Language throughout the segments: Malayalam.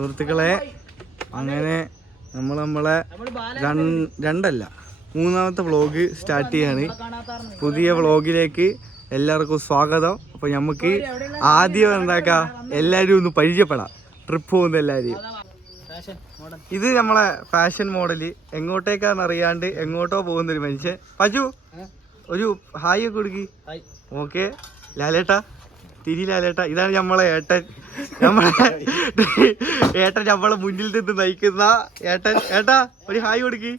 സുഹൃത്തുക്കളെ അങ്ങനെ നമ്മളെ രണ്ടല്ല മൂന്നാമത്തെ വ്ളോഗ് സ്റ്റാർട്ട് ചെയ്യാണ്. പുതിയ വ്ളോഗിലേക്ക് എല്ലാവർക്കും സ്വാഗതം. അപ്പോൾ നമുക്ക് ആദ്യം എന്താക്കാം, എല്ലാവരും ഒന്ന് പരിചയപ്പെടാം. ട്രിപ്പ് പോകുന്ന എല്ലാവരെയും. ഇത് നമ്മളെ ഫാഷൻ മോഡല്. എങ്ങോട്ടേക്കാന്ന് അറിയാണ്ട് എങ്ങോട്ടോ പോകുന്നൊരു മനുഷ്യൻ. പജു ഒരു ഹായ് ഒക്കെ കൊടുക്കി. ഓക്കെ ലാലേട്ടാ, തിരി ലാലേട്ടാ. ഇതാണ് നമ്മളെ ഏട്ടൻ. ഏട്ടൻ നമ്മളെ മുന്നിൽ നിന്ന് നയിക്കുന്ന ഏട്ടൻ. ഏട്ടാ ഒരു ഹായ് കൊടുക്കി.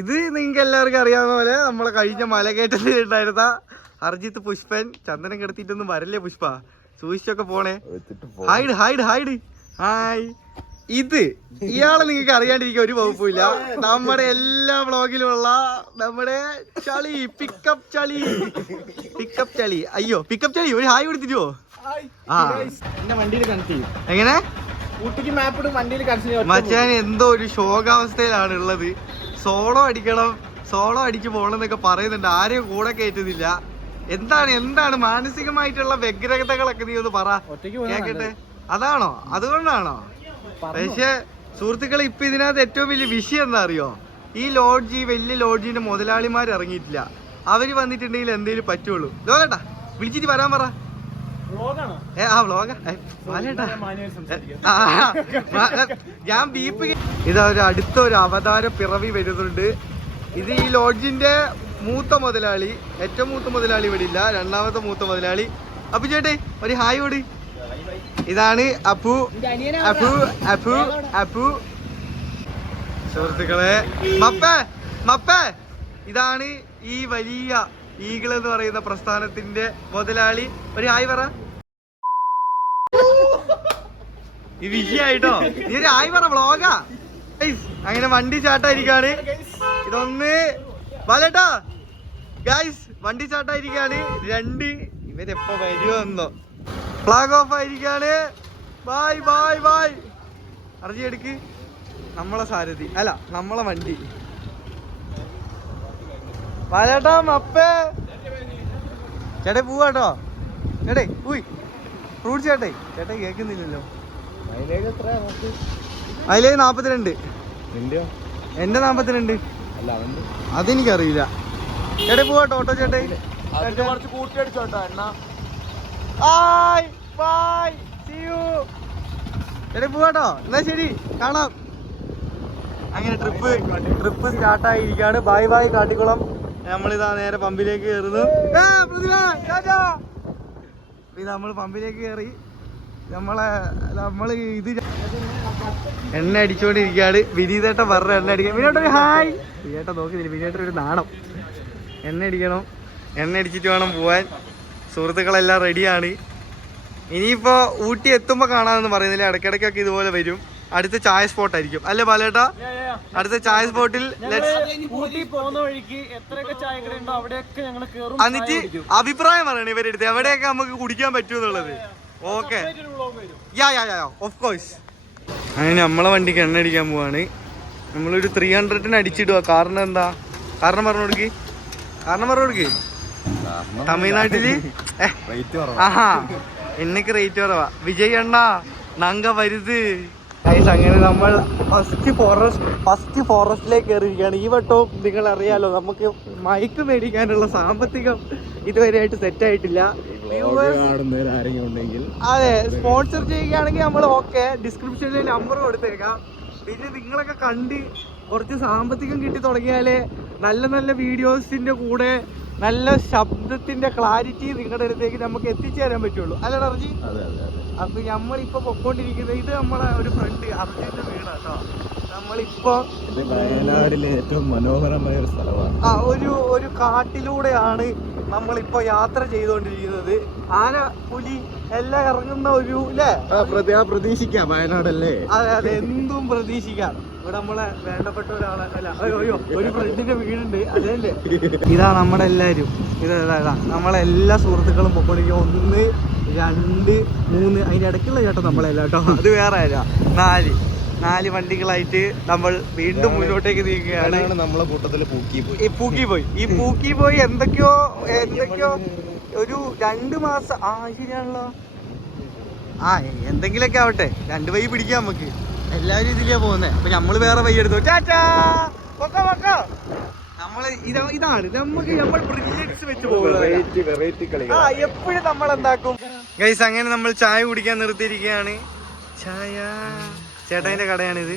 ഇത് നിങ്ങൾക്ക് എല്ലാവർക്കും അറിയാവുന്ന പോലെ നമ്മളെ കഴിഞ്ഞ മലകയറ്റത്തിൽ ഉണ്ടായിരുന്ന അർജിത്ത് പുഷ്പൻ. ചന്ദനം കിടത്തിയിട്ടൊന്നും വരല്ലേ പുഷ്പ, സൂക്ഷിച്ചൊക്കെ പോണേ. Hide hide hide hi. ഇത് ഇയാളെ നിങ്ങൾക്ക് അറിയാണ്ടിരിക്കാൻ ഒരു വകുപ്പില്ല. നമ്മുടെ എല്ലാ വ്ളോഗിലുമുള്ള നമ്മുടെ ചളി, പിക്കപ്പ് ചളി. അയ്യോ പിക്കപ്പ് ചളി, ഒരു ഹായ് കൊടുത്തിട്ടോ. ആ എന്റെ വണ്ടിയിൽ കണക്ട് ചെയ്യും. എങ്ങനെ ഊട്ടിക്ക് മാപ്പ് ഇടും വണ്ടിയിൽ കണക്ട് ചെയ്യും. മച്ചാൻ എന്തോ ഒരു ശോകാവസ്ഥയിലാണ് ഉള്ളത്. സോളോ അടിക്കണം, സോളോ അടിച്ചു പോകണമെന്നൊക്കെ പറയുന്നുണ്ട്. ആരെയും കൂടെ കയറ്റുന്നില്ല. എന്താണ് മാനസികമായിട്ടുള്ള വ്യഗ്രതകളൊക്കെ നീ ഒന്ന് പറ കേക്കട്ടെ. അതാണോ, അതുകൊണ്ടാണോ? പക്ഷെ സുഹൃത്തുക്കളെ, ഇപ്പൊ ഇതിനകത്ത് ഏറ്റവും വലിയ വിഷയം എന്താ അറിയോ? ഈ ലോഡ്ജ്, ഈ വലിയ ലോഡ്ജിന്റെ മുതലാളിമാർ ഇറങ്ങിയിട്ടില്ല. അവര് വന്നിട്ടുണ്ടെങ്കിൽ എന്തെങ്കിലും പറ്റുള്ളൂ. ലോകേട്ടാ വിളിച്ചിട്ട് വരാൻ പറ. ഞാൻ ബീപ്പ്. ഇതാ ഒരു അടുത്ത ഒരു അവതാര പിറവി വരുന്നുണ്ട്. ഇത് ഈ ലോഡ്ജിന്റെ മൂത്ത മുതലാളി, ഏറ്റവും മൂത്ത മുതലാളി ഇവിടെ ഇല്ല, രണ്ടാമത്തെ മൂത്ത മുതലാളി. അപ്പു ചേട്ടേ ഒരു ഹായ് ഓടി. ഇതാണ് അപ്പു. അപ്പു അപ്പു അപ്പു സുഹൃത്തുക്കളെ, മപ്പേ ഇതാണ് ഈ വലിയ ഈഗിൾ എന്ന് പറയുന്ന പ്രസ്ഥാനത്തിന്റെ മുതലാളി. ഒരു ഹായ് പറ. ഈ വിഷയായിട്ടോ, നീ ഒരു ഹായ് പറ. വ്ളോഗാ. അങ്ങനെ വണ്ടി ചാട്ടായിരിക്കാണ്. ഇതൊന്ന് ബാലേട്ടാ ഗൈസ്, വണ്ടി ചാട്ടായിരിക്കാണ്. രണ്ട് ഇവരെപ്പോ വരുമോ എന്നോ. ഫ്ലാഗ് ഓഫ് ആയിരിക്കാണ്. Bye bye bye. അർജി എടുക്ക്. നമ്മളെ സാരഥി അല്ല, നമ്മളെ വണ്ടി. ബാലേട്ടാ മപ്പേ ചേട്ടേ പോവാട്ടോ. ചേട്ടേ പോയി ഫ്രൂട്ട്സ് ചേട്ടേ. ചേട്ടേ കേൾക്കുന്നില്ലല്ലോ. മൈലേജ് 42. എന്റെ 42. അതെനിക്കറിയില്ല. ചേട്ടേ പോവാട്ടോ. ഓട്ടോ ചേട്ടേ ചേട്ടേ പോവാട്ടോ. എന്നാ ശരി, കാണാം. അങ്ങനെ ട്രിപ്പ് സ്റ്റാർട്ടായിരിക്കാണ്. Bye bye Kattikulam. നമ്മളിതാ നേരെ പമ്പിലേക്ക് കയറുന്നു. ഇത് നമ്മൾ പമ്പിലേക്ക് കയറി. നമ്മള് ഇത് എണ്ണ അടിച്ചോണ്ടിരിക്കാണ്. വിനീതേട്ടൻ പറഞ്ഞ എണ്ണ അടിക്കാൻ. വിനീതേട്ടൻ ഹായ്. വിനീതേട്ടൻ നോക്കുന്നില്ല. വിനീതേട്ടൻ ഒരു നാണം. എണ്ണ അടിക്കണം. എണ്ണ അടിച്ചിട്ട് വേണം പോവാൻ. സുഹൃത്തുക്കളെല്ലാം റെഡിയാണ്. ഇനിയിപ്പോ ഊട്ടി എത്തുമ്പോ കാണാമെന്ന് പറയുന്നില്ല. ഇടയ്ക്കിടയ്ക്കൊക്കെ ഇതുപോലെ വരും. അടുത്ത ചായ സ്പോട്ട് ആയിരിക്കും അല്ലേ ബാലേട്ടാ? അടുത്ത ചായ സ്പോട്ടിൽ എന്നിട്ട് അഭിപ്രായം പറയണം ഇവരെടുത്ത് എവിടെയൊക്കെ നമുക്ക് കുടിക്കാൻ പറ്റുമെന്നുള്ളത്. Okay, of course. അങ്ങനെ നമ്മളെ വണ്ടിക്ക് എണ്ണ അടിക്കാൻ പോവാണ്. നമ്മളൊരു 300 അടിച്ചിടുക. കാരണം എന്താ? കാരണം പറഞ്ഞു കൊടുക്ക്. തമിഴ്നാട്ടില് ആഹാ എണ്ണക്ക് റേറ്റ് കുറവാ. വിജയ് എണ്ണ നങ്ക വരുത്. അങ്ങനെ നമ്മൾ ഫസ്റ്റ് ഫോറസ്റ്റിലേക്ക് കയറിയിരിക്കുകയാണ്. ഈ വട്ടവും നിങ്ങൾ അറിയാലോ, നമുക്ക് മൈക്ക് മേടിക്കാനുള്ള സാമ്പത്തികം ഇതുവരെയായിട്ട് സെറ്റ് ആയിട്ടില്ല. അതെ, സ്പോൺസർ ചെയ്യുകയാണെങ്കിൽ നമ്മൾ ഓക്കെ, ഡിസ്ക്രിപ്ഷനിൽ നമ്പർ കൊടുത്തേക്കാം. പിന്നെ നിങ്ങളൊക്കെ കണ്ട് കുറച്ച് സാമ്പത്തികം കിട്ടി തുടങ്ങിയാലേ നല്ല നല്ല വീഡിയോസിന്റെ കൂടെ നല്ല ശബ്ദത്തിന്റെ ക്ലാരിറ്റി നിങ്ങളുടെ അടുത്തേക്ക് നമുക്ക് എത്തിച്ചേരാൻ പറ്റുള്ളൂ അല്ലേ അർജി? അപ്പൊ നമ്മളിപ്പോ പൊക്കോണ്ടിരിക്കുന്നത്, ഇത് നമ്മളെ ഒരു ഫ്രണ്ട് അർജുന്റെ വീടാട്ടോ. നമ്മളിപ്പോ വയനാടിലെ ഏറ്റവും മനോഹരമായ ഒരു സ്ഥലമാണ്. ഒരു കാട്ടിലൂടെയാണ് നമ്മളിപ്പോ യാത്ര ചെയ്തുകൊണ്ടിരിക്കുന്നത്. ആന, പുലി എല്ലാം ഇറങ്ങുന്ന ഒരു പ്രതീക്ഷിക്കാം വയനാടല്ലേ. അതെ, എന്തും പ്രതീക്ഷിക്കാം. ഇവിടെ നമ്മളെ വേണ്ടപ്പെട്ട ഒരാളെ ഒരു ഫ്രണ്ടിന്റെ വീടുണ്ട്. അതല്ലേ, ഇതാ നമ്മുടെ എല്ലാരും. ഇതാ നമ്മളെല്ലാ സുഹൃത്തുക്കളും പൊക്കോണ്ടിരിക്കും. 1, 2, 3 അതിന്റെ ഇടയ്ക്കുള്ള ചേട്ടൻ നമ്മളെല്ലാം കേട്ടോ. അത് വേറെ അല്ല. 4 വണ്ടികളായിട്ട് നമ്മൾ വീണ്ടും മുന്നോട്ടേക്ക് നീങ്ങുകയാണ്. നമ്മളെ കൂട്ടത്തില് പൂക്കി പോയി എന്തൊക്കെയോ ഒരു 2 മാസം ശരിയാണല്ലോ. ആ എന്തെങ്കിലൊക്കെ ആവട്ടെ, 2 വഴി പിടിക്കാം നമുക്ക്. എല്ലാവരും ഇതിലേ പോകുന്നേ. അപ്പൊ നമ്മള് വേറെ വഴി എടുത്തു. ചാച്ചാ നമ്മള് ഇതാണ് നമ്മൾ ബ്രില്യൻസ് വെച്ച് പോകുന്നത്. എപ്പോഴും നമ്മൾ എന്താക്കും ഗൈസ്. അങ്ങനെ നമ്മൾ ചായ കുടിക്കാൻ നിർത്തിയിരിക്കുകയാണ്. ചായ ചേട്ടായിന്റെ കടയാണിത്.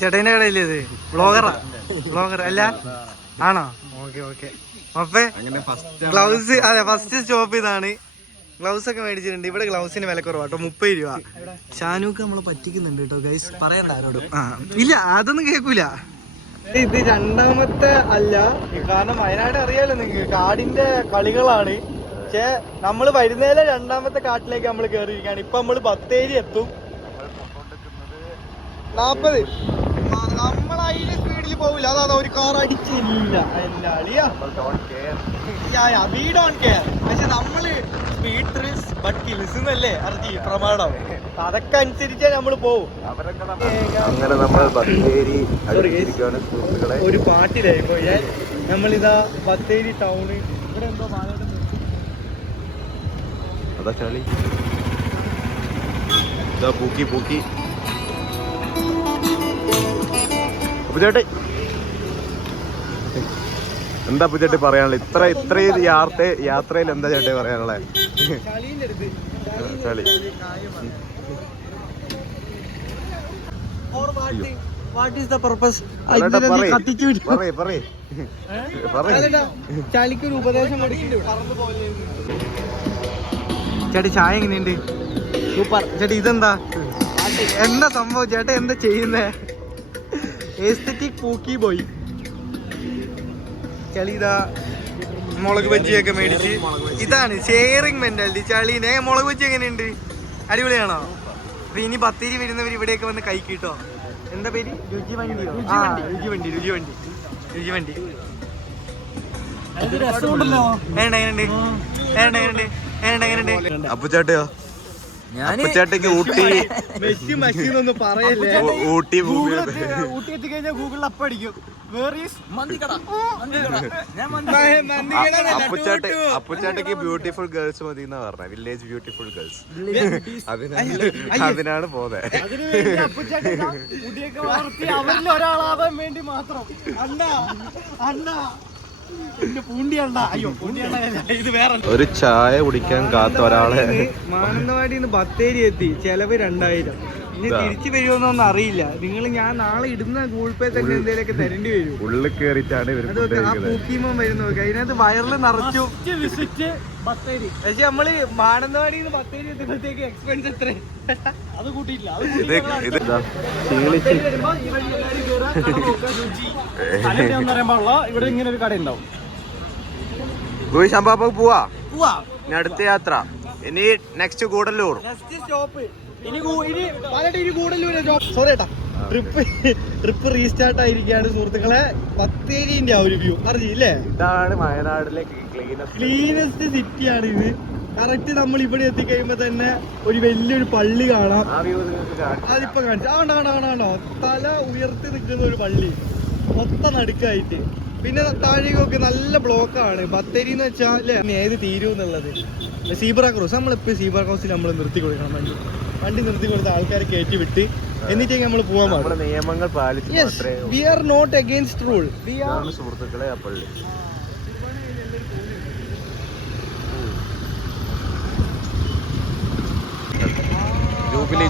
ചേട്ടന്റെ കടയില്ലേ ഇത്? ബ്ലോഗർ അല്ല ആണോ? ഓക്കെ. അപ്പൊ ഗ്ലൗസ്, അതെ ഫസ്റ്റ് സ്റ്റോപ്പ് ഇതാണ്. ഗ്ലൗസ് ഒക്കെ മേടിച്ചിട്ടുണ്ട്. ഇവിടെ ഗ്ലൗസിന് വില കുറവാട്ടോ, 30 രൂപ. ഷാനൂക്ക് നമ്മള് പറ്റിക്കുന്നുണ്ട് കേട്ടോ ഗൈസ്, പറയണ്ട ആരോടും. ഇല്ല അതൊന്നും കേൾക്കൂല. ഇത് 2ാമത്തെ അല്ല, കാരണം വയനാട് അറിയാലോ നിങ്ങക്ക്, കാടിന്റെ കളികളാണ്. പക്ഷെ നമ്മള് വരുന്നതിലെ 2ാമത്തെ കാട്ടിലേക്ക് നമ്മൾ കയറിയിരിക്കുകയാണ്. ഇപ്പൊ നമ്മള് ബത്തേരി എത്തും. 40 നമ്മളതിന്റെ സ്പീഡിൽ പോവില്ല. അതാ ഒരു കാർ അടിച്ചില്ല. പക്ഷെ നമ്മള് സ്പീഡ് ത്രിൽസ് ബട്ട് കിൽസ് എന്നല്ലേ അർജി പ്രമാണം. അതൊക്കെ അനുസരിച്ചാ നമ്മള് പോവും. അങ്ങനെ നമ്മൾ ബത്തേരി ഒരു പാട്ടിലായി പോയി. നമ്മളിതാ ബത്തേരി ടൗണ്. ഇവിടെ എന്തോ അതാ ചളി, പൂക്കി പുജേട്ടി. എന്താ പുജേട്ടി പറയാനുള്ളത്? ഇത്രയും യാത്രയിൽ എന്താ ചേട്ടി പറയാനുള്ളത്? ചളി ചളിക്കൊരു ഉപദേശം ചേട്ടി. ചായ എങ്ങനെയുണ്ട്? സൂപ്പർ ചേട്ടി. ഇതെന്താ സംഭവം ചേട്ടാ? എന്താ ചെയ്യുന്നേ? എസ്തെറ്റിക് പൂക്കി പോയി. ചളിതാ മുളക് ബജ്ജിയൊക്കെ മേടിച്ച്. ഇതാണ് ഷെയറിങ് മെന്റാലിറ്റി. ചളീനെ മുളക് ബജ്ജി എങ്ങനെയുണ്ട്? അടിപൊളിയാണോ? അപ്പൊ ഇനി ബത്തേരി വരുന്നവർ ഇവിടെയൊക്കെ വന്ന് കഴിക്കിട്ടോ. എന്താ പേര്? രുചിവണ്ടി. അപ്പുചേട്ടയോ? അപ്പുചേട്ടക്ക് ഊട്ടി പറയല്ലേ. ഊട്ടി എത്തിക്കഴിഞ്ഞാൽ ഗൂഗിളിൽ അപ്പ അടിക്കും. അപ്പുചേട്ടക്ക് ബ്യൂട്ടിഫുൾ ഗേൾസ് മതി എന്നാ പറഞ്ഞ. Village beautiful girls. അതിനാണ് പോകുന്നത്. അവരിൽ ഒരാളാവാൻ വേണ്ടി മാത്രം. ഒരു ചായ കുടിക്കാൻ കാത്ത ഒരാളെ മാനന്തവാടിന്ന് ബത്തേരി എത്തി. ചെലവ് 2000. ഇനി തിരിച്ചു വരുമോന്നൊന്നും അറിയില്ല. ഞാൻ നാളെ ഇടുന്ന ഗൂഗിൾ പേ തന്നെ എന്തെങ്കിലുമൊക്കെ തരേണ്ടി വരും. ഉള്ളിൽ കയറിയിട്ടാണ് ആ പൂക്കിമോ വരുന്ന നോക്കി. അതിനകത്ത് വയറിൽ നിറച്ചു. പക്ഷെ നമ്മള് മാനന്തവാടിന്ന് ബത്തേരി എത്തുമ്പോഴത്തേക്ക് എക്സ്പെൻസ് എത്ര? അത് കൂട്ടിയില്ല. ഇവിടെ ഇങ്ങനെ ഒരു കട ഉണ്ടാവും. പോവാ അടുത്ത യാത്ര. ഇനി നെക്സ്റ്റ് ഗൂഡല്ലൂർ. ട്രിപ്പ് റീസ്റ്റാർട്ട് ആയിരിക്കുകയാണ് സുഹൃത്തുക്കളെ. ബത്തേരിന്റെ ആ ഒരു വ്യൂ അറിയില്ലേ? ഇതാണ് വയനാട്ടിലെ ക്ലീനസ്റ്റ് സിറ്റിയാണ് ഇത്. കറക്റ്റ് നമ്മൾ ഇവിടെ എത്തിക്കഴിയുമ്പോ തന്നെ ഒരു വലിയൊരു പള്ളി കാണാം. അതിപ്പോ കാണിച്ചു. ആണോ തല ഉയർത്തി നിൽക്കുന്ന ഒരു പള്ളി മൊത്തം നടുക്കായിട്ട്. പിന്നെ താഴേക്കൊക്കെ നല്ല ബ്ലോക്കാണ്. ബത്തേരി എന്ന് വെച്ചാൽ അല്ലേ ഏത് തീരും എന്നുള്ളത്. സീബ്ര ക്രോസ് നമ്മളിപ്പോ സീബ്ര ക്രോസിൽ നമ്മൾ നിർത്തി കൊടുക്കണം. വണ്ടി നിർത്തി കൊടുത്ത ആൾക്കാരെ കയറ്റി വിട്ട് എന്നിട്ടേ നമ്മൾ പോകാൻ പാടും. നിയമങ്ങൾ പാലിച്ചു. We are not against rule. സുഹൃത്തുക്കളെ ആ പള്ളി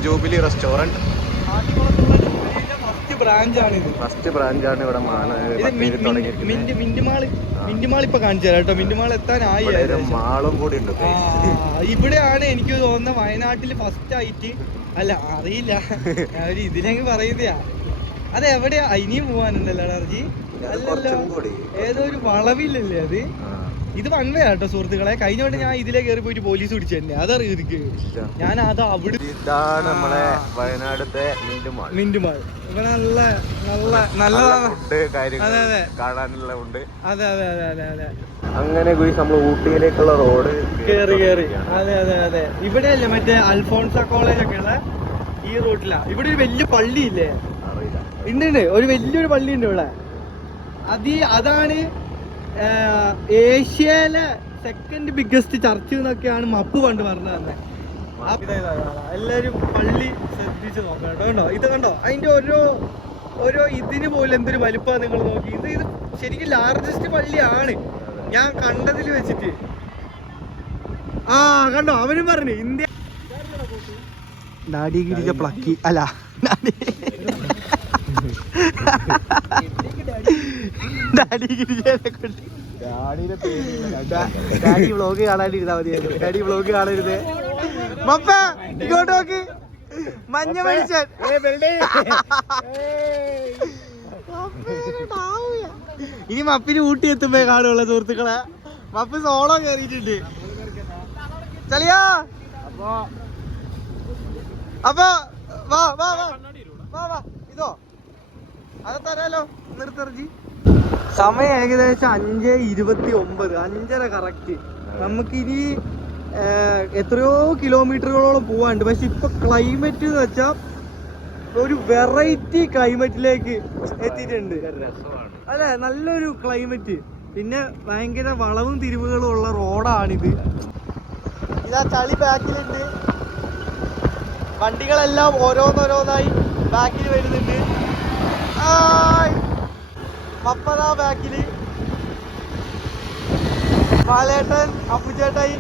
ജൂബിലി റെസ്റ്റോറന്റ് ഫസ്റ്റ് ബ്രാഞ്ചാണ് ഇവിടെ. മിന്റുമാൾ ഇപ്പൊ കാണിച്ചു തരാം കേട്ടോ. മിന്റുമാൾ എത്താനായി. മാളും കൂടി ഉണ്ട്. ഇവിടെയാണ് എനിക്ക് തോന്നുന്നത് വയനാട്ടിൽ ഫസ്റ്റ് ആയിട്ട്. അല്ല അറിയില്ല, അവര് ഇതിനെങ്കിൽ പറയുന്നയാ. അതെവിടെയാ? ഇനിയും പോവാനുണ്ടല്ലോ അർജി. അല്ലല്ലോ, ഏതോ ഒരു വളവില്ലല്ലേ അത്. ഇത് വൺ വേ ആട്ടോ സുഹൃത്തുക്കളെ. കഴിഞ്ഞോണ്ട് ഞാൻ ഇതിലേ കയറി പോയിട്ട് പോലീസ് പിടിച്ചു തന്നെ. അതറിയ ഞാൻ അത് അവിടെ. ഇതാണ് നമ്മളെ വയനാടത്തെ മിന്റുമാൾ. ഇവിടെ നല്ല നല്ല നല്ലതാണ്. അതെ കാണാനുള്ള ഉണ്ട്. അതെ. അങ്ങനെ നമ്മൾ ഊട്ടിയിലേക്കുള്ള റോഡ് കേറി. അതെ. ഇവിടെ അല്ലേ മറ്റേ അൽഫോൺസ കോളേജ് ഒക്കെ ഉള്ള ഈ റൂട്ടിലാ. ഇവിടെ ഒരു വലിയ പള്ളി ഇല്ലേ? ഉണ്ട്. ഒരു വലിയൊരു പള്ളി ഉണ്ട് ഇവിടെ. അതാണ് ഏഷ്യയിലെ സെക്കൻഡ് ബിഗ്ഗസ്റ്റ് ചർച്ച് എന്നൊക്കെയാണ് മപ്പ് പണ്ട് പറഞ്ഞു തന്നെ. എല്ലാരും പള്ളി ശ്രദ്ധിച്ച് നോക്കണം കേട്ടോ. കണ്ടോ ഇത് കണ്ടോ, അതിന്റെ ഓരോ ഇതിന് പോലും എന്തൊരു വലുപ്പമാണ് നിങ്ങൾ നോക്കി. ഇത് ശരിക്കും ലാർജസ്റ്റ് പള്ളിയാണ് ഞാൻ കണ്ടതിൽ വെച്ചിട്ട്. ആ കണ്ടോ, അവനും പറഞ്ഞു ഇന്ത്യ ഡാഡിഗിരിജ പ്ലക്കി അല്ല ഡാഡിഗിരിജനെ കൊണ്ട് ഡാഡി വ്ളോഗ് കാണാണ്ടിരുന്നാ മതിയായിരുന്നു. ഡാഡി വ്ളോഗ് കാണരുത്. മപ്പ ഇങ്ങോട്ട് നോക്ക്, മഞ്ഞ മനുഷ്യൻ. ഇനി മപ്പിന് ഊട്ടി എത്തുമ്പോ കാണുള്ള സുഹൃത്തുക്കളെ. മപ്പ് സോളോ കയറിയിട്ടുണ്ട്. ചളിയാ അപ്പൊ വാ വാ വാ വാ വാ ഇതോ അത് തരാലോ. നിർത്തർജി. സമയം ഏകദേശം 5:29, 5:30 കറക്റ്റ്. നമുക്കിനി എത്രയോ കിലോമീറ്ററുകളോളം പോവാണ്ട്. പക്ഷെ ഇപ്പൊ ക്ലൈമറ്റ് എന്ന് വെച്ചാൽ ഒരു വെറൈറ്റി ക്ലൈമറ്റിലേക്ക് എത്തിയിട്ടുണ്ട് അല്ലെ. നല്ലൊരു ക്ലൈമറ്റ്. പിന്നെ ഭയങ്കര വളവും തിരിവുകളും ഉള്ള റോഡാണിത്. ഇതാ ചളി ബാക്കിലുണ്ട്. വണ്ടികളെല്ലാം ഓരോന്നോരോന്നായി ബാക്കിൽ വരുന്നുണ്ട്. മപ്പതാ ബാക്കില് പാലേട്ടൻ അപ്പുചേട്ടായി.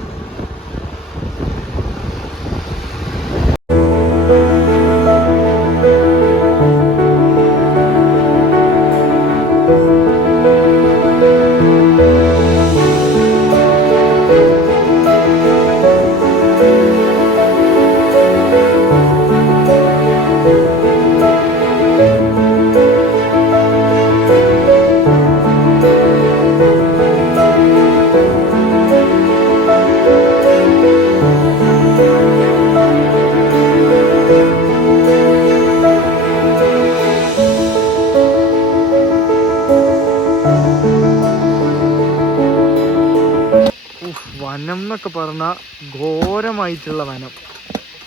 വനം എന്നൊക്കെ പറഞ്ഞാൽ ഘോരമായിട്ടുള്ള വനം.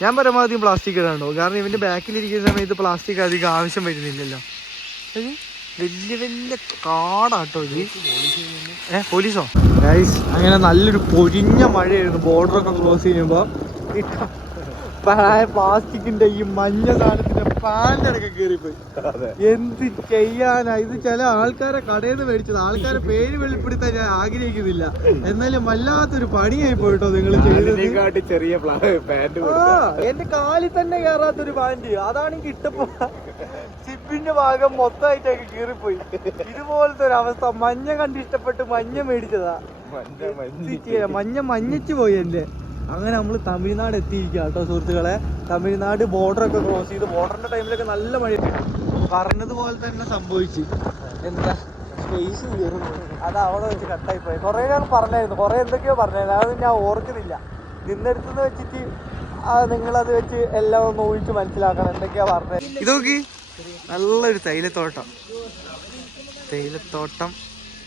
ഞാൻ പരമാവധി പ്ലാസ്റ്റിക് ഇടാണ്ടോ, കാരണം ഇവന്റെ ബാക്കിലിരിക്കുന്ന സമയത്ത് പ്ലാസ്റ്റിക് അധികം ആവശ്യം വരുന്നില്ലല്ലോ. വലിയ വലിയ കാടാട്ടോ ഇത്. പോലീസോ ഗൈസ്. അങ്ങനെ നല്ലൊരു പൊരിഞ്ഞ മഴയായിരുന്നു. ബോർഡറൊക്കെ ക്രോസ് ചെയ്യുമ്പോ പ്ലാസ്റ്റിക്കിന്റെ ഈ മഞ്ഞ സാധനത്തിന്റെ പാൻ്റെ അടക്കം കയറിപ്പോയി. എന്ത് ചെയ്യാനാ ഇത്? ചില ആൾക്കാരെ കടയിൽ നിന്ന് മേടിച്ചത്. ആൾക്കാരെ പേര് വെളിപ്പെടുത്താൻ ഞാൻ ആഗ്രഹിക്കുന്നില്ല, എന്നാലും വല്ലാത്തൊരു പണിയായി പോയിട്ടോ നിങ്ങൾ ചെയ്തത്. ചെറിയ എന്റെ കാലിൽ തന്നെ കയറാത്തൊരു പാൻറ്. അതാണെങ്കിൽ ഇട്ടപ്പോ സിപ്പിന്റെ ഭാഗം മൊത്തമായിട്ടൊക്കെ കീറിപ്പോയി. ഇതുപോലത്തെ ഒരു അവസ്ഥ. മഞ്ഞ കണ്ടിഷ്ടപ്പെട്ട് മഞ്ഞ മേടിച്ചതാ. മഞ്ഞ മഞ്ഞച്ചു പോയി എന്റെ. അങ്ങനെ നമ്മൾ തമിഴ്നാട് എത്തിയിരിക്കുക കേട്ടോ സുഹൃത്തുക്കളെ. തമിഴ്നാട് ബോർഡറൊക്കെ ക്രോസ് ചെയ്ത്, ബോർഡറിന്റെ ടൈമിലൊക്കെ നല്ല മഴ. പറഞ്ഞതുപോലെ തന്നെ സംഭവിച്ചു. എന്താ സ്പേസ് കയറുന്നു, അത് അവിടെ വെച്ച് കട്ടായി പോയി. കുറേ ഞാൻ പറഞ്ഞായിരുന്നു, കുറേ എന്തൊക്കെയോ പറഞ്ഞായിരുന്നു, അതൊന്നും ഞാൻ ഓർക്കുന്നില്ല. നിന്നെടുത്തുനിന്ന് വെച്ചിട്ട് നിങ്ങളത് വെച്ച് എല്ലാം ഒന്ന് ഊഹിച്ച് മനസ്സിലാക്കണം എന്തൊക്കെയാ പറഞ്ഞത്. ഇത് നോക്കി, നല്ലൊരു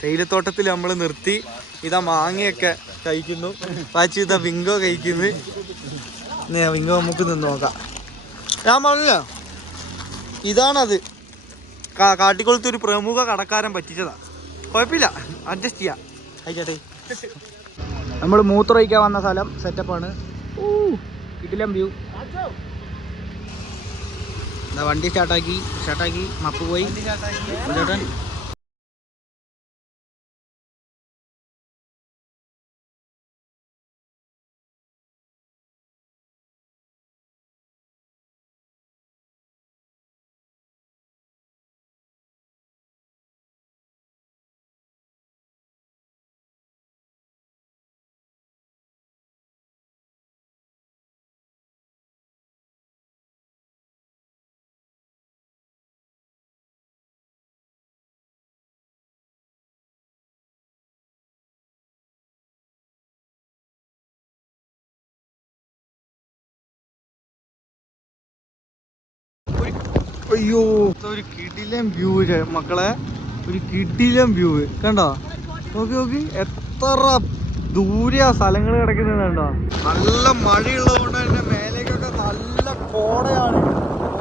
തേയിലത്തോട്ടത്തിൽ നമ്മൾ നിർത്തി. ഇതാ മാങ്ങയൊക്കെ കഴിക്കുന്നു. പാച്ചു ഇതാ വിങ്കോ കഴിക്കുന്നു. വിങ്കോ നമുക്ക് നിന്ന് നോക്കാം. ഞാൻ പറഞ്ഞില്ല, ഇതാണത്. കാട്ടിക്കുളത്ത് ഒരു പ്രമുഖ കടക്കാരൻ പറ്റിച്ചതാ. കുഴപ്പമില്ല, അഡ്ജസ്റ്റ് ചെയ്യാം. ആയിക്കോട്ടെ. നമ്മൾ മൂത്രമൊഴിക്കാൻ വന്ന സ്ഥലം സെറ്റപ്പാണ്. കിടിലം വ്യൂ. വണ്ടി സ്റ്റാർട്ടാക്കി മപ്പ് പോയി. ചേട്ടൻ അയ്യോ, ഒരു കിടിലം വ്യൂ മക്കളെ. ഒരു കിടിലം വ്യൂ കണ്ടോ? നോക്കി എത്ര ദൂരെയാ സ്ഥലങ്ങൾ കിടക്കുന്നത് കണ്ടോ? നല്ല മഴയുള്ളത് കൊണ്ട് തന്നെ മേലേക്കൊക്കെ നല്ല കോടയാണ്.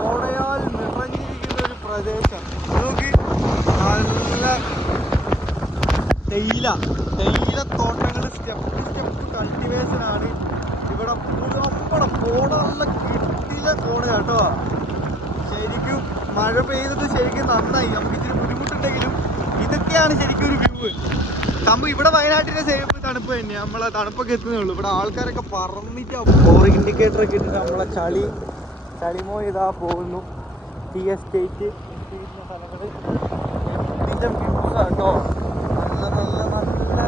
കോടയാൽ നിറഞ്ഞിരിക്കുന്ന ഒരു പ്രദേശം. നോക്കി, നല്ല തേയിലത്തോട്ടങ്ങൾ സ്റ്റെപ്പ് മൾട്ടിവേഴ്സിനാണ് ഇവിടെ നമ്മുടെ കോട നല്ല കിട്ടിയിലെ കോട കേട്ടോ. ശരിക്കും മഴ പെയ്തത് ശരിക്കും നന്നായി. നമുക്ക് ഇച്ചിരി ബുദ്ധിമുട്ടുണ്ടെങ്കിലും ഇതൊക്കെയാണ് ശരിക്കും ഒരു വ്യൂ. സംഭവം ഇവിടെ വയനാട്ടിലെ സേഫ് തണുപ്പ് തന്നെ. നമ്മളെ തണുപ്പൊക്കെ എത്തുന്നേ ഉള്ളൂ. ഇവിടെ ആൾക്കാരൊക്കെ പറന്നിട്ട് ഫോറിൻ ഇൻഡിക്കേറ്റർ ഒക്കെ ഇട്ടിട്ട് നമ്മളെ ചളിമോ ഇതാ പോകുന്നു. ടീ എസ്റ്റേറ്റ് സ്ഥലങ്ങൾ ഇതിൻ്റെ വ്യൂസ് കേട്ടോ. നല്ല നല്ല നല്ല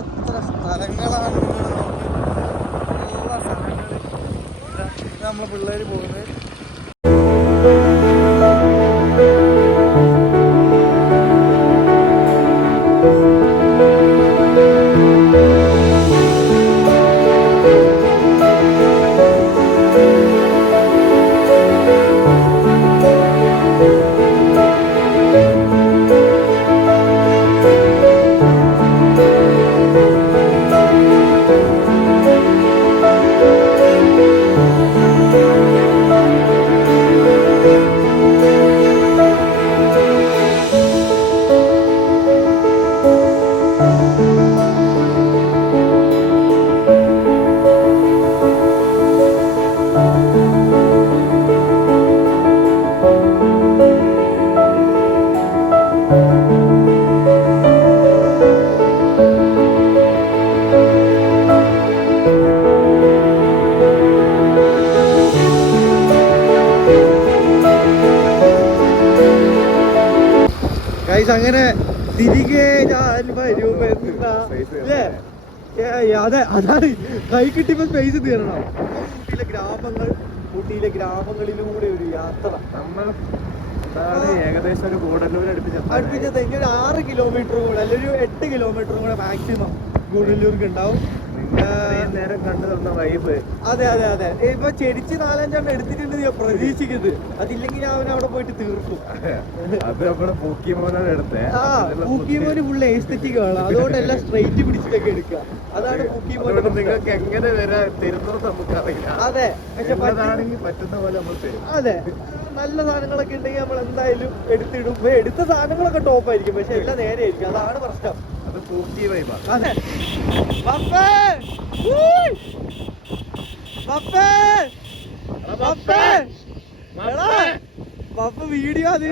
എത്ര സ്ഥലങ്ങളാണ് ഇവിടെ. നമുക്ക് എല്ലാ സ്ഥലങ്ങൾ നമ്മളെ പിള്ളേർ പോകുന്നത്. അങ്ങനെ തിരികെ ഞാൻ വരുമെന്നാ. അതെ, അതാണ് കൈ കിട്ടിയപ്പോ സ്പേസ് തീരണം. ഊട്ടിയിലെ ഗ്രാമങ്ങളിലൂടെ ഒരു യാത്ര. നമ്മൾ ഏകദേശം ഒരു ഗൂഡല്ലൂർ അടുപ്പിച്ചത് ഇനി ഒരു 6 കിലോമീറ്റർ കൂടെ അല്ലെങ്കിൽ ഒരു 8 കിലോമീറ്റർ കൂടെ മാക്സിമം ഗൂഡല്ലൂർക്ക് ഉണ്ടാവും. നേരം കണ്ടു തന്ന വൈബ്. അതെ അതെ അതെ. ഇപ്പൊ ചെടിച്ച് 4-5 എടുത്തിട്ടുണ്ട് ഞാൻ പ്രതീക്ഷിക്കുന്നത്. അതില്ലെങ്കിൽ ഞാൻ അവനവിടെ പോയിട്ട് തീർക്കും. അത് നമ്മുടെ പൂക്കിമോനാണ് എടുത്തേ. പൂക്കിമോന് ഫുൾ എസ്തെറ്റിക് വേണം. അതുകൊണ്ട് എല്ലാം സ്ട്രെയിറ്റ് പിടിച്ചിട്ടൊക്കെ എടുക്കുക. അതാണ് പൂക്കിമോൻ. നിങ്ങൾക്ക് എങ്ങനെ വരാൻ തരുന്നത് നമുക്കറിയില്ല. അതെ, പറ്റുന്ന പോലെ നമ്മൾ തരും. അതെ, നല്ല സാധനങ്ങളൊക്കെ ഉണ്ടെങ്കിൽ നമ്മൾ എന്തായാലും എടുത്തിടും. എടുത്ത സാധനങ്ങളൊക്കെ ടോപ്പായിരിക്കും, പക്ഷെ എല്ലാം നേരെ ആയിരിക്കും. അതാണ് പ്രശ്നം. അത് പൂക്കി വൈബാ. അതെ. വീഡിയോ അത്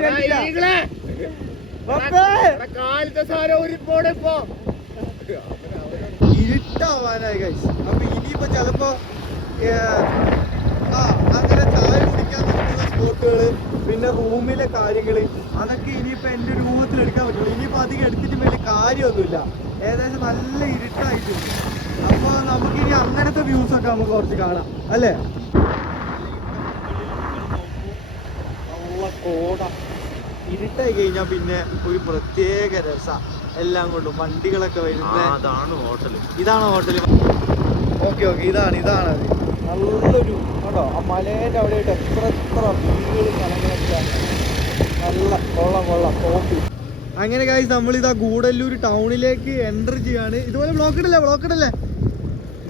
ഇരുട്ടാവാനായി ഗൈസ്. അപ്പൊ ഇനിയിപ്പോ ചിലപ്പോ അങ്ങനെ ചായ കുടിക്കാൻ നിൽക്കുന്ന സ്പോട്ടുകള്, പിന്നെ റൂമിലെ കാര്യങ്ങള്, അതൊക്കെ ഇനിയിപ്പോ എന്റെ രൂപത്തിൽ എടുക്കാൻ പറ്റുള്ളൂ. ഇനിയിപ്പോ അധികം എടുത്തിട്ട് വലിയ കാര്യമൊന്നുമില്ല. ഏകദേശം നല്ല ഇരുട്ടായിട്ടുണ്ട്. അപ്പൊ നമുക്കിനി അങ്ങനത്തെ വ്യൂസ് ഒക്കെ നമുക്ക് കുറച്ച് കാണാം അല്ലേ. നല്ല കോട ഇരുട്ടായി കഴിഞ്ഞാൽ പിന്നെ ഒരു പ്രത്യേക രസം. എല്ലാം കൊണ്ടും വണ്ടികളൊക്കെ വരുന്നത്. ഇതാണ് ഹോട്ടൽ. ഓക്കെ ഓക്കെ, ഇതാണ് അത്. നല്ലൊരു കേട്ടോ. ആ മലേൻ്റെ അവിടെ ആയിട്ട് എത്ര വീടുകളും സ്ഥലങ്ങളൊക്കെയാണ്. നല്ല കൊള്ളാം കോഫി. അങ്ങനെ ഗൈസ് നമ്മളിതാ ഗൂഡല്ലൂർ ടൗണിലേക്ക് എൻ്റർ ചെയ്യാണ്. ഇതുപോലെ ബ്ലോക്കിടല്ലേ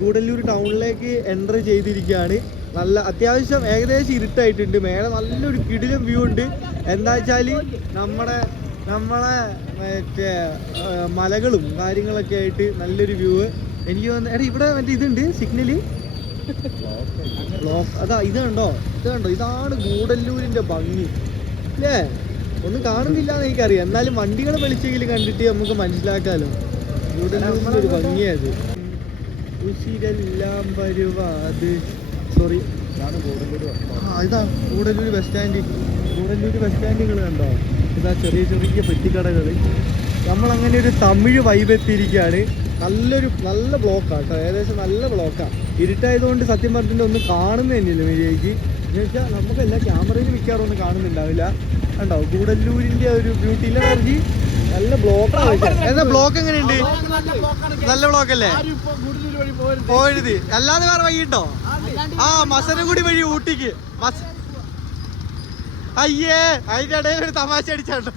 ഗൂഡല്ലൂർ ടൗണിലേക്ക് എൻ്റർ ചെയ്തിരിക്കുകയാണ്. നല്ല അത്യാവശ്യം ഏകദേശം ഇരുട്ടായിട്ടുണ്ട്. മേലെ നല്ലൊരു കിടിലം വ്യൂ ഉണ്ട്. എന്താ വെച്ചാൽ നമ്മളെ മറ്റേ മലകളും കാര്യങ്ങളൊക്കെ ആയിട്ട് നല്ലൊരു വ്യൂ. എനിക്ക് തോന്നുന്നു ഇവിടെ മറ്റേ ഇതുണ്ട് സിഗ്നല് ബ്ലോക്ക്. ഇത് കണ്ടോ ഇതാണ് ഗൂഡല്ലൂരിന്റെ ഭംഗി അല്ലേ. ഒന്നും കാണുന്നില്ല എന്ന് എനിക്കറിയാം, എന്നാലും വണ്ടികളെ വെളിച്ചെങ്കിലും കണ്ടിട്ട് നമുക്ക് മനസ്സിലാക്കാലോ ഗൂഡല്ലൂരിന്റെ ഒരു ഭംഗിയത്. ഉശിരെല്ലാം വരുവാത്. സോറി, ഇതാ ഗൂഡല്ലൂർ ബസ് സ്റ്റാൻഡ്. നിങ്ങൾ കണ്ടോ, ഇതാ ചെറിയ പെട്ടിക്കടകൾ. നമ്മളങ്ങനെ ഒരു തമിഴ് വൈബ് എത്തിയിരിക്കുകയാണ്. നല്ല ബ്ലോക്കാണ് കേട്ടോ. ഏകദേശം നല്ല ബ്ലോക്കാണ്. ഇരുട്ടായതുകൊണ്ട് സത്യം പറഞ്ഞിട്ട് ഒന്നും കാണുന്ന തന്നെയില്ല മര്യാദയ്ക്ക്. എന്ന് വെച്ചാൽ നമുക്കെല്ലാം ക്യാമറയിൽ മിക്കാറൊന്നും കാണുന്നുണ്ടാവില്ല. കണ്ടോ ഗൂഡല്ലൂരിന്റെ ഒരു ബ്യൂട്ടി എനർജി. നല്ല ബ്ലോക്കാണ്. എന്താ ബ്ലോക്ക് എങ്ങനെയുണ്ട്? നല്ല ബ്ലോക്ക് അല്ലേ? പോയത് അല്ലാതെ വേറെ വഴിയുണ്ടോ? മസനഗുടി വഴി ഊട്ടിക്ക്. അയ്യേ, അതിന്റെ ഇടയിൽ ഒരു തമാശ അടിച്ചാട്ടോ.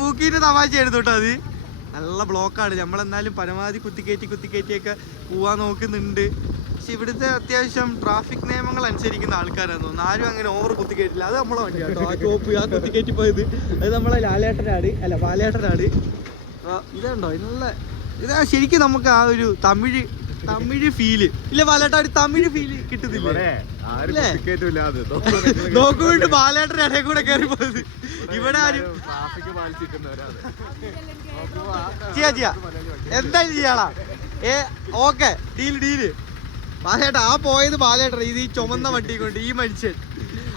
പൂക്കിന്റെ തമാശ എടുത്തോട്ടോ. അത് നല്ല ബ്ലോക്കാണ്. നമ്മളെന്നാലും പരമാവധി കുത്തിക്കയറ്റിയൊക്കെ പോവാൻ നോക്കുന്നുണ്ട്. പക്ഷെ ഇവിടുത്തെ അത്യാവശ്യം ട്രാഫിക് നിയമങ്ങൾ അനുസരിക്കുന്ന ആൾക്കാരാന്ന് തോന്നുന്നു. ആരും അങ്ങനെ ഓവർ കുത്തിക്കയറ്റില്ല. അത് നമ്മളെ വണ്ടി കേട്ടോ. ആ കുത്തിക്കയറ്റി പോയത് അത് നമ്മളെ പാലേട്ടനാട്. ഇതുണ്ടോ, നല്ല ഇതാ ശരിക്കും നമുക്ക് ആ ഒരു തമിഴ് ഫീല് ഇല്ല ബാലേട്ട, ഒരു തമിഴ് ഫീല് കിട്ടുന്നില്ലേ? നോക്കുകൊണ്ട് ബാലേട്ടന്റെ ഇടയിൽ കൂടെ കയറി പോകുന്നത് ഇവിടെ ആരും ചെയ്യാ എന്തായാലും ചെയ്യാളാ. Okay, deal. ബാലേട്ട ആ പോയത് ബാലേട്ട, ഇത് ഈ ചുമന്ന വണ്ടി കൊണ്ട് ഈ മനുഷ്യൻ.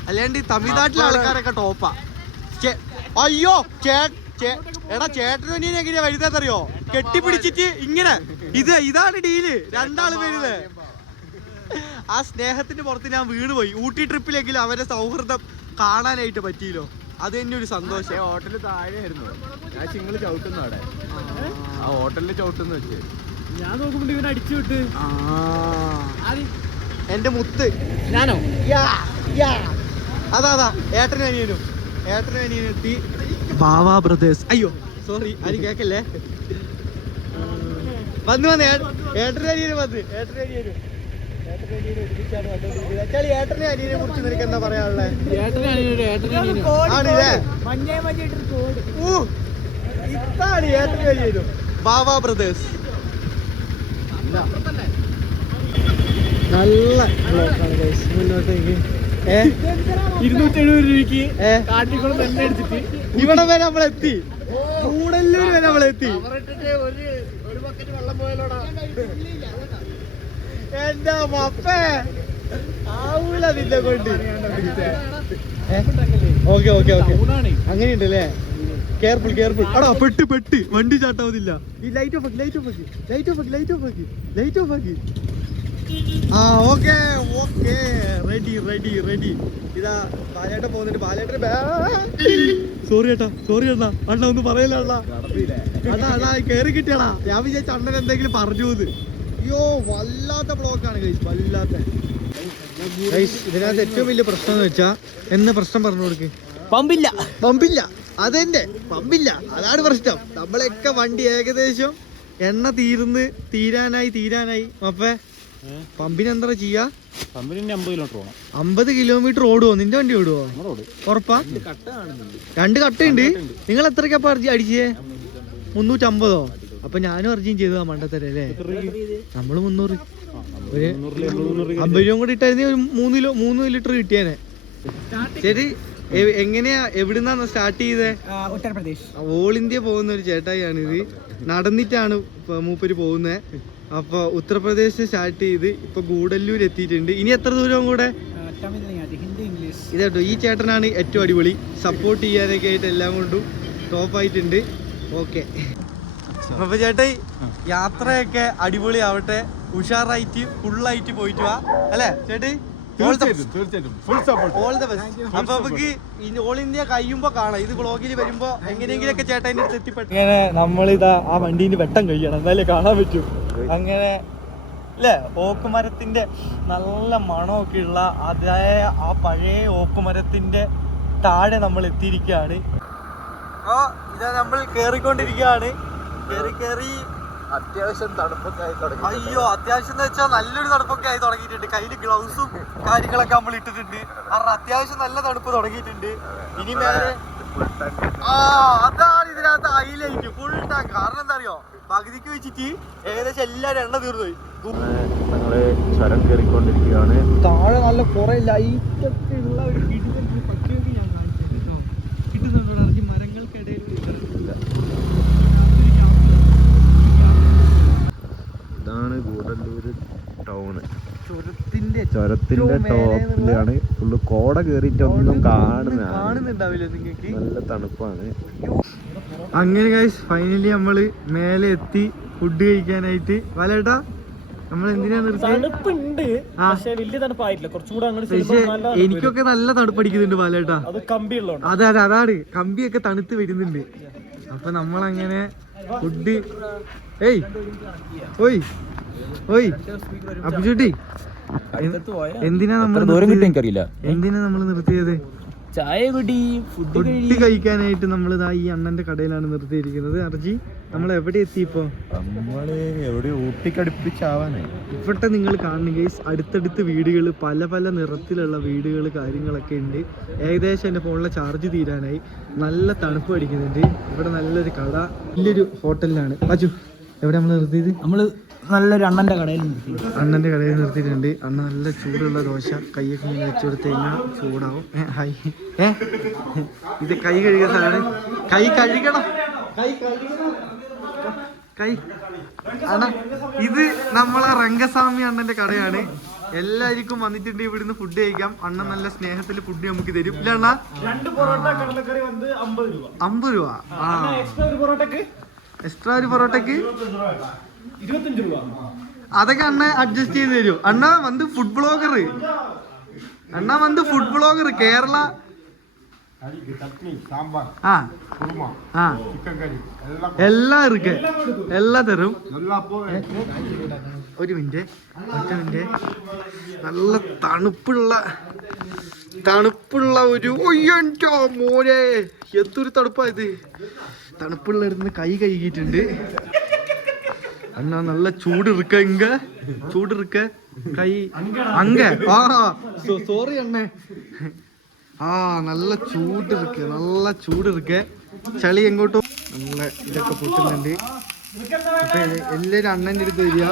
അല്ലാണ്ട് ഈ തമിഴ്നാട്ടിലെ ആൾക്കാരൊക്കെ ടോപ്പാ. അയ്യോ എടാ, ചേട്ടനും അനിയനും എങ്ങനെയാ വരുന്നറിയോ? കെട്ടിപ്പിടിച്ചിട്ട് ഇങ്ങനെ. ഇതാണ് ഡീല്, രണ്ടാള് വരുന്നത്. ആ സ്നേഹത്തിന്റെ പുറത്ത് ഞാൻ വീണ് പോയി. ഊട്ടി ട്രിപ്പിലെങ്കിലും അവരെ സൗഹൃദം കാണാനായിട്ട് പറ്റിയല്ലോ, അത് തന്നെ ഒരു സന്തോഷം. ഹോട്ടലിൽ താഴെയായിരുന്നു ഞാൻ ചിങ്ങള് ചവിട്ടുന്നു അവിടെ, ആ ഹോട്ടലിൽ ചവിട്ടുന്നു വെച്ച് ഞാൻ നോക്കുമ്പോ ഇവനെ അടിച്ചു വിട്ട്. എന്റെ മുത്ത് ഞാനോ? അതാ ഏട്ടനും അനിയനും എത്തി. ബാവാ ബ്രദേഴ്സ്. അയ്യോ സോറി, ആരും കേക്കല്ലേ. വന്ന് ഏട്ടനും അനിയനും ഏട്ടനെ അനിയനെ കുറിച്ച് നിനക്ക് എന്താ പറയാനുള്ളത്? ആണല്ലേ, ഇതാണ് ഏട്ടനും അനിയനും ബാവാ ബ്രദേഴ്സ്. നല്ല മുന്നോട്ടേക്ക് 270 രൂപയ്ക്ക് കാട്ടിക്കുളം തന്നെ അടിച്ചിട്ട് ഇവിടെ വരെ നമ്മളെത്തി. കൂടല്ലൂർ വരെ നമ്മളെത്തി. എന്താ മപ്പേ ആവൂല നിന്നെ കൊണ്ട്. ഓക്കെ അങ്ങനെയുണ്ടല്ലേ. കെയർഫുൾ. അടാ പെട്ട് വണ്ടി ചാട്ടാവുന്നില്ല. ഈ ലൈറ്റ് ഓഫ് ആക്കി. ആ ഓക്കെ റെഡി. ഇതാ ബാലേട്ട പോകുന്നുണ്ട്. ബാലേട്ടന് സോറി അണ്ണാ ഒന്നും പറയല അണ്ണാ കേറി കിട്ടിയടാ. ഞാൻ വിചാരിച്ച അണ്ണൻ എന്തെങ്കിലും പറഞ്ഞു. അയ്യോ വല്ലാത്ത ബ്ലോക്കാണ് ഗൈസ്, വല്ലാത്ത. ഇതിനകത്ത് ഏറ്റവും വലിയ പ്രശ്നം എന്ന് വെച്ചാ, എന്ന് പ്രശ്നം പറഞ്ഞു കൊടുക്ക്. പമ്പില്ല അതെന്റെ പമ്പില്ല, അതാണ് പ്രശ്നം. നമ്മളൊക്കെ വണ്ടി ഏകദേശം എണ്ണ തീരാനായി അപ്പേ പമ്പിന് എന്താ ചെയ്യാ? 50 കിലോമീറ്റർ ഓടുവോ? നിന്റെ വണ്ടി ഓടുവോ? ഉറപ്പാ? 2 കട്ടുണ്ട്. നിങ്ങൾ എത്രക്കപ്പാ അടിച്ചേ? 350. അപ്പൊ ഞാനും അർജിയും ചെയ്തതാ മണ്ടത്തരല്ലേ. നമ്മള് 300. ഒരു 50 രൂപ കൂടി ഇട്ടായിരുന്നെ ഒരു 3 ലിറ്റർ കിട്ടിയേനെ. ശരി, എങ്ങനെയാ എവിടുന്നാ സ്റ്റാർട്ട് ചെയ്തേ? ഉത്തർപ്രദേശ്. ഓൾ ഇന്ത്യ പോകുന്ന ഒരു ചേട്ടായിയാണ് ഇത്. നടന്നിട്ടാണ് മൂപ്പര് പോകുന്നത്. അപ്പൊ ഉത്തർപ്രദേശ് സ്റ്റാർട്ട് ചെയ്ത് ഇപ്പൊ ഗൂഡല്ലൂർ എത്തിയിട്ടുണ്ട്. ഇനി എത്ര ദൂരം കൂടെ? ഇതേട്ടോ, ഈ ചേട്ടനാണ് ഏറ്റവും അടിപൊളി. സപ്പോർട്ട് ചെയ്യാനൊക്കെ ആയിട്ട് എല്ലാം കൊണ്ടും ടോപ്പായിട്ടുണ്ട്. ഓക്കെ, അപ്പൊ ചേട്ടായി യാത്രയൊക്കെ അടിപൊളി ആവട്ടെ. ഉഷാറായിട്ട് ഫുള്ളായിട്ട് പോയിട്ട് വാ അല്ലേ ചേട്ടായി? അപ്പൊ നമുക്ക് ഓൾ ഇന്ത്യ കഴിയുമ്പോ കാണാം. ഇത് വ്ളോഗിൽ വരുമ്പോ എങ്ങനെയെങ്കിലൊക്കെ ചേട്ടൻ്റെ അടുത്ത് എത്തിപ്പെട്ടു. അങ്ങനെ നമ്മളിതാ ആ വണ്ടീന് വെട്ടം കഴിയണം, എന്നാലേ കാണാൻ പറ്റും. അങ്ങനെ അല്ലേ, ഓക്കുമരത്തിന്റെ നല്ല മണമൊക്കെ ഉള്ള അതേ ആ പഴയ ഓക്കുമരത്തിന്റെ താഴെ നമ്മൾ എത്തിയിരിക്കുകയാണ്. അപ്പൊ ഇതാ നമ്മൾ കേറിക്കൊണ്ടിരിക്കുകയാണ്. കേറി അത്യാവശ്യം തണുപ്പൊക്കെ ആയി തുടങ്ങി. അയ്യോ, അത്യാവശ്യം എന്ന് വെച്ചാൽ നല്ലൊരു തണുപ്പൊക്കെ ആയി തുടങ്ങിയിട്ടുണ്ട്. കയ്യില് ഗ്ലൗസും കാര്യങ്ങളൊക്കെ നമ്മൾ ഇട്ടിട്ടുണ്ട്. കാരണം അത്യാവശ്യം നല്ല തണുപ്പ് തുടങ്ങിയിട്ടുണ്ട്. ഇനി മേലെ അതാണ് ഇതിനകത്ത് ഹൈലൈറ്റ്, ഫുൾ ടാങ്ക്. കാരണം എന്താ അറിയോ, പകുതിക്ക് വെച്ചിട്ട് ഏകദേശം എല്ലാവരും എണ്ണ തീർന്നുപോയി. ഞങ്ങള് ചുരം കയറിക്കൊണ്ടിരിക്കുകയാണ്. താഴെ നല്ല കുറെ ലൈറ്റൊക്കെ ഉള്ള ഒരു പറ്റിയൊക്കെ ഞാൻ കാണിച്ചു കിട്ടുന്നുണ്ടോ മരങ്ങൾക്കിടയിൽ. ഇതാണ് ഗൂഡല്ലൂര് ടൗണ്. ചുരത്തിന്റെ ടോപ്പിലാണ്. ഫുള്ള് കോട കേറിയിട്ടൊന്നും കാണുന്നുണ്ടാവില്ല നിങ്ങൾക്ക്. നല്ല തണുപ്പാണ്. അങ്ങനെ ഗൈസ് ഫൈനലി നമ്മള് മേലെ എത്തി ഫുഡ് കഴിക്കാനായിട്ട്. വാലേട്ടാ നമ്മൾ എന്തിനാ നിർത്തിയത്? പക്ഷെ എനിക്കൊക്കെ നല്ല തണുപ്പടിക്കുന്നുണ്ട് വാലേട്ടാ. അതെ അതാണ്, കമ്പിയൊക്കെ തണുത്ത് വരുന്നുണ്ട്. അപ്പൊ നമ്മളങ്ങനെ ഫുഡ് അപ്പുചൂട്ടി എന്തിനാ നമ്മൾ നിർത്തിയത്? ചായ കുടി ഫുഡ് കഴിക്കാനായിട്ട് നമ്മൾ ഈ അണ്ണന്റെ കടയിലാണ് നിർത്തിയിരിക്കുന്നത്. അർജി നമ്മൾ എവിടെ എത്തി? ഇപ്പൊ നമ്മള് എവിടെ ഊട്ടിക്കടുപ്പിച്ചാവാനായി. ഇവിടെ നിങ്ങൾ കാണുന്ന ഗൈസ് അടുത്തടുത്ത് വീടുകൾ, പല പല നിറത്തിലുള്ള വീടുകൾ കാര്യങ്ങളൊക്കെ ഉണ്ട്. ഏകദേശം എൻ്റെ ഫോണിലെ ചാർജ് തീരാനായി. നല്ല തണുപ്പ് അടിക്കുന്നുണ്ട്. ഇവിടെ നല്ലൊരു കട, വലിയൊരു ഹോട്ടലിലാണ്. അജു എവിടെ നമ്മൾ നിർത്തിയത്? നമ്മള് നല്ലൊരു അണ്ണന്റെ കടയിൽ അണ്ണന്റെ കടയിൽ നിർത്തിയിട്ടുണ്ട്. അണ്ണ നല്ല ചൂടുള്ള ദോശ കൈയൊക്കെ ഇങ്ങനെ വെച്ചു കൊടുത്തു കഴിഞ്ഞാൽ ചൂടാവും. ഹായ് ഇത് കൈ കഴുകുന്ന സ്ഥലമാണ്. കൈ കഴുകണം, കൈ കഴുകണം, കൈ അണ്ണ. ഇത് നമ്മളെ രംഗസ്വാമി അണ്ണന്റെ കടയാണ്. എല്ലാവർക്കും വന്നിട്ടുണ്ട് ഇവിടുന്ന് ഫുഡ് കഴിക്കാം. അണ്ണൻ നല്ല സ്നേഹത്തിൽ ഫുഡ് നമുക്ക് തരും. ഇല്ല അണ്ണ? 2 പൊറോട്ട കടലക്കറി വന്ന് 50 രൂപ. 50 രൂപ. ആ, എക്സ്ട്രാ ഒരു പൊറോട്ടക്ക് 25 രൂപ. അതൊക്കെ അണ്ണ അഡ്ജസ്റ്റ് ചെയ്ത് തരും. അണ്ണ വന്ന് ഫുഡ് ബ്ലോഗർ, അണ്ണ വന്ന് ഫുഡ് ബ്ലോഗർ കേരള. ആ ആ എല്ലാം ഇருக்கு, എല്ലാം തരും. ഒരു മിനിറ്റ്, ഒറ്റ മിനിറ്റ്. നല്ല തണുപ്പുള്ള ഒരു മോനെ, എന്തൊരു തണുപ്പാ ഇത്. തണുപ്പുള്ള ഇരുന്ന് കൈ കഴുകിയിട്ടുണ്ട്. അണ്ണാ നല്ല ചൂട് ഇറുക്ക കൈ അങ്ക. ആ സോറി അണ്ണേ. ആ നല്ല ചൂട് ഇറുക്ക. ചളി എങ്ങോട്ടും നല്ല ഇതൊക്കെ പൊട്ടുന്നുണ്ട്. അപ്പൊ എല്ലാരും അണ്ണൻ്റെ അടുത്ത് വരിക.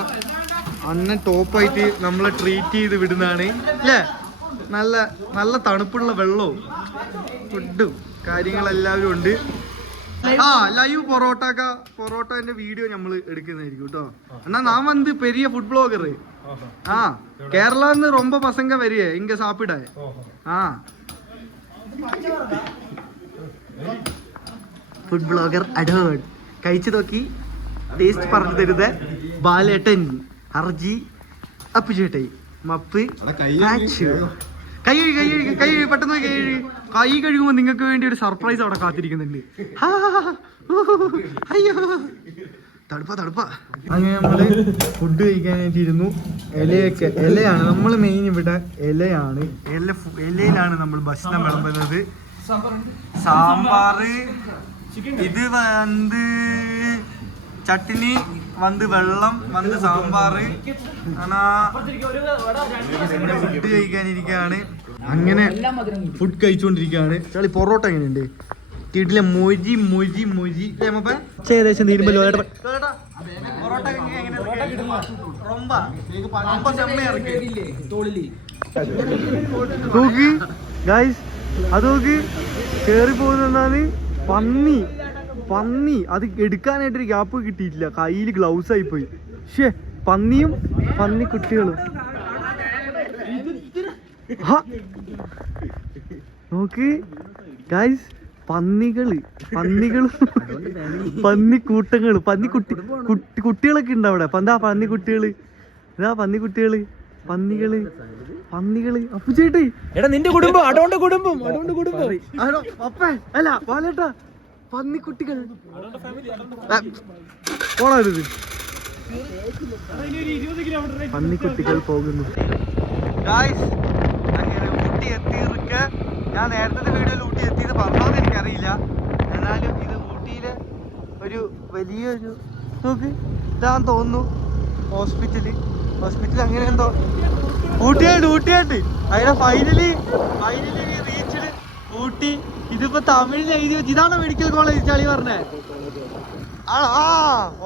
അണ്ണൻ ടോപ്പായിട്ട് നമ്മളെ ട്രീറ്റ് ചെയ്ത് വിടുന്നതാണ് അല്ലേ. നല്ല തണുപ്പുള്ള വെള്ളവും ഫുഡും കാര്യങ്ങളെല്ലാവരും ഉണ്ട്. ആ ലൈവ് പൊറോട്ടന്റെ വീഡിയോ നമ്മൾ എടുക്കുന്നതായിരിക്കും കേട്ടോ. എന്നാ നാം വന്ന് പെരിയ ഫുഡ് ബ്ലോഗർ. ആ കേരളന്ന് ரொம்ப பசங்க വരിക ഇங்க சாப்பிட. ആ ഫുഡ് ബ്ലോഗർ അഡോൺ കഴിച്ചു നോക്കി ടേസ്റ്റ് പറഞ്ഞു തരുന്നത് ബാലേട്ടൻ, ഹർജി, അപ്പുചേട്ടൻ, മപ്പ്. കൈ പെട്ടെന്ന് കൈ കഴുകുമ്പോ നിങ്ങൾക്ക് വേണ്ടി ഒരു സർപ്രൈസ് അവിടെ കാത്തിരിക്കുന്നുണ്ട്. അയ്യോ തണുപ്പാ. അങ്ങനെ നമ്മള് ഫുഡ് കഴിക്കാനായിട്ടിരുന്നു. ഇലയാണ് നമ്മള് മെയിൻ ഇവിടെ. ഇലയിലാണ് നമ്മൾ ഭക്ഷണം വിളമ്പുന്നത്. സാമ്പാറ്, ഇത് വന്ന് ചട്നി, വന്ന് വെള്ളം, വന്ന് സാമ്പാറ്. ഫുഡ് കഴിക്കാനിരിക്കുകയാണ്. അങ്ങനെ ഫുഡ് കഴിച്ചുകൊണ്ടിരിക്കുകയാണ്. ചളി പൊറോട്ട എങ്ങനെയുണ്ട്? വീട്ടിലെ മൊജി ഏകദേശം തീരുമ്പോ അതൊക്കെ കേറി പോകുന്നതാണ് പന്നി. അത് എടുക്കാനായിട്ടൊരു ഗ്യാപ്പ് കിട്ടിയിട്ടില്ല. കയ്യിൽ ഗ്ലൗസ് ആയി പോയി. പക്ഷേ പന്നിയും കുട്ടികളും നോക്ക് ഗൈസ്. പന്നിക്കൂട്ടങ്ങള് കുട്ടികളൊക്കെ ഉണ്ട് അവിടെ. പന്നിക്കുട്ടികള് അപ്പുചേട്ടേ, എടാ നിന്റെ കുടുംബം അടോണ്ട് കുടുംബം അപ്പേ അല്ല പാലേട്ടാ, പന്നിക്കുട്ടികൾ പോണരുത്. പന്നിക്കുട്ടികൾ പോകുന്നു. അങ്ങനെ ഊട്ടി എത്തിയിരിക്കെ. ഞാൻ നേരത്തെ വീഡിയോയിൽ ഊട്ടി എത്തിയത് പറഞ്ഞോന്ന് എനിക്കറിയില്ല. എന്നാലും ഇത് ഊട്ടിയിലെ ഒരു വലിയൊരു നോക്ക് ഇതാന്ന് തോന്നുന്നു. ഹോസ്പിറ്റല് അങ്ങനെ എന്തോ ഊട്ടിയായിട്ട് അതിനെ ഫൈനലി റീച്ച്ഡ് ഊട്ടി. ഇതിപ്പോ തമിഴിൽ എഴുതി വെച്ച് ഇതാണോ മെഡിക്കൽ കോളേജ് ചളി പറഞ്ഞേ? ആ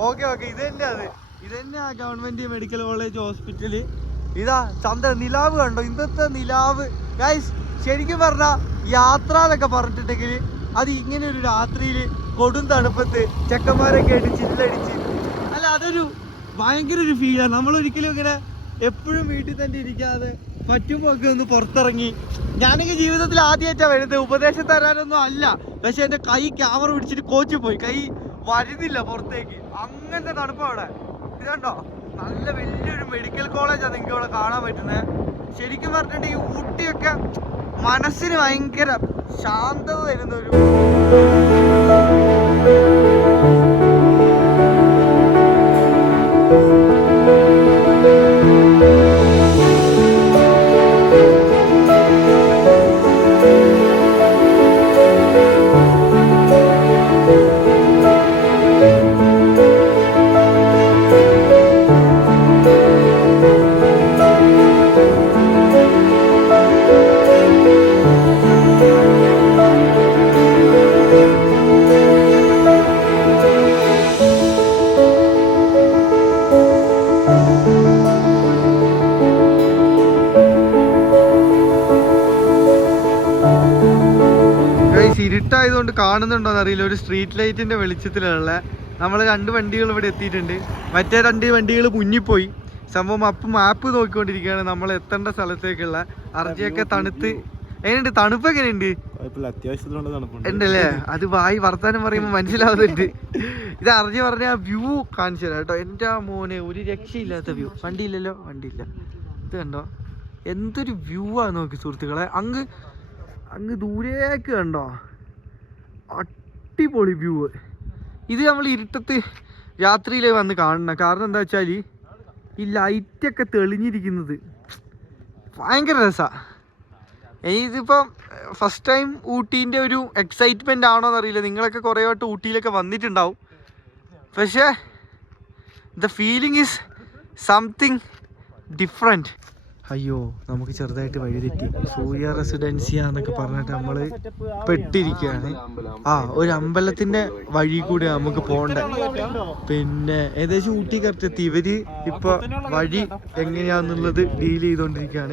ഓക്കെ ഇത് തന്നെയാ ഗവൺമെന്റ് മെഡിക്കൽ കോളേജ് ഹോസ്പിറ്റല്. ഇതാ നിലാവ് കണ്ടോ? ഇന്നത്തെ നിലാവ് ഗൈസ്. ശരിക്കും പറഞ്ഞ യാത്ര എന്നൊക്കെ പറഞ്ഞിട്ടുണ്ടെങ്കിൽ അത് ഇങ്ങനെ ഒരു രാത്രിയില് കൊടും തണുപ്പത്ത് ചെക്കന്മാരൊക്കെ ആയിട്ട് ചില്ലടിച്ച് അല്ല, അതൊരു ഭയങ്കര ഒരു ഫീലാണ്. നമ്മളൊരിക്കലും ഇങ്ങനെ എപ്പോഴും വീട്ടിൽ തന്നെ ഇരിക്കാതെ പറ്റുമ്പോ ഒക്കെ ഒന്ന് പുറത്തിറങ്ങി. ഞാനെങ്കിൽ ജീവിതത്തിൽ ആദ്യമായിട്ടാ വരുന്നത്. ഉപദേശം തരാനൊന്നും അല്ല, പക്ഷെ എന്റെ കൈ ക്യാമറ പിടിച്ചിട്ട് കോച്ച് പോയി. കൈ വരുന്നില്ല പുറത്തേക്ക്. അങ്ങനത്തെ തണുപ്പാ അവിടെ. ഇതുണ്ടോ, നല്ല വലിയൊരു മെഡിക്കൽ കോളേജാണ് നിങ്ങൾക്ക് ഇവിടെ കാണാൻ പറ്റുന്നത്. ശരിക്കും പറഞ്ഞിട്ടുണ്ടെങ്കിൽ ഊട്ടിയൊക്കെ മനസ്സിന് ഭയങ്കര ശാന്തത തരുന്ന ഒരു ഇരുട്ടായതുകൊണ്ട് കാണുന്നുണ്ടോന്ന് അറിയില്ല, ഒരു സ്ട്രീറ്റ് ലൈറ്റിന്റെ വെളിച്ചത്തിലുള്ള നമ്മൾ 2 വണ്ടികൾ ഇവിടെ എത്തിയിട്ടുണ്ട്. മറ്റേ 2 വണ്ടികൾ മുന്നിപ്പോയി. സംഭവം അപ്പം മാപ്പ് നോക്കിക്കൊണ്ടിരിക്കുകയാണ് നമ്മൾ എത്തേണ്ട സ്ഥലത്തേക്കുള്ള. അർജിയൊക്കെ തണുത്ത് എങ്ങനെയുണ്ട്? തണുപ്പ് എങ്ങനെയുണ്ട്? ഉണ്ടല്ലേ? അത് വായി വർത്താനം പറയുമ്പോൾ മനസ്സിലാവുന്നുണ്ട്. ഇത് അർജി പറഞ്ഞ വ്യൂ കാണിച്ചു തരാം കേട്ടോ. എൻ്റെ മോനെ ഒരു രക്ഷയില്ലാത്ത വ്യൂ. വണ്ടിയില്ലല്ലോ, വണ്ടിയില്ല. ഇത് കണ്ടോ എന്തൊരു വ്യൂ ആണ് നോക്കി സുഹൃത്തുക്കളെ. അങ്ങ് ദൂരേക്ക് കണ്ടോ, അടിപൊളി വ്യൂ. ഇത് നമ്മൾ ഇരുട്ടത്ത് രാത്രിയിൽ വന്ന് കാണണം. കാരണം എന്താ വെച്ചാൽ ഈ ലൈറ്റൊക്കെ തെളിഞ്ഞിരിക്കുന്നത് ഭയങ്കര രസമാണ്. ഇതിപ്പം ഫസ്റ്റ് ടൈം ഊട്ടീൻ്റെ ഒരു എക്സൈറ്റ്മെൻ്റ് ആണോ എന്നറിയില്ല. നിങ്ങളൊക്കെ കുറേ വട്ടം ഊട്ടിയിലൊക്കെ വന്നിട്ടുണ്ടാവും, പക്ഷേ the feeling is something different. അയ്യോ, നമുക്ക് ചെറുതായിട്ട് വഴി തെറ്റി. സൂര്യ റെസിഡൻസിയ എന്നൊക്കെ പറഞ്ഞിട്ട് നമ്മൾ പെട്ടിരിക്കുകയാണ്. ഒരു അമ്പലത്തിൻ്റെ വഴി കൂടെ നമുക്ക് പോകണ്ടേ. പിന്നെ ഏകദേശം ഊട്ടി കറക്റ്റ് എത്തി. ഇവര് ഇപ്പോൾ വഴി എങ്ങനെയാണെന്നുള്ളത് ഡീൽ ചെയ്തുകൊണ്ടിരിക്കുകയാണ്.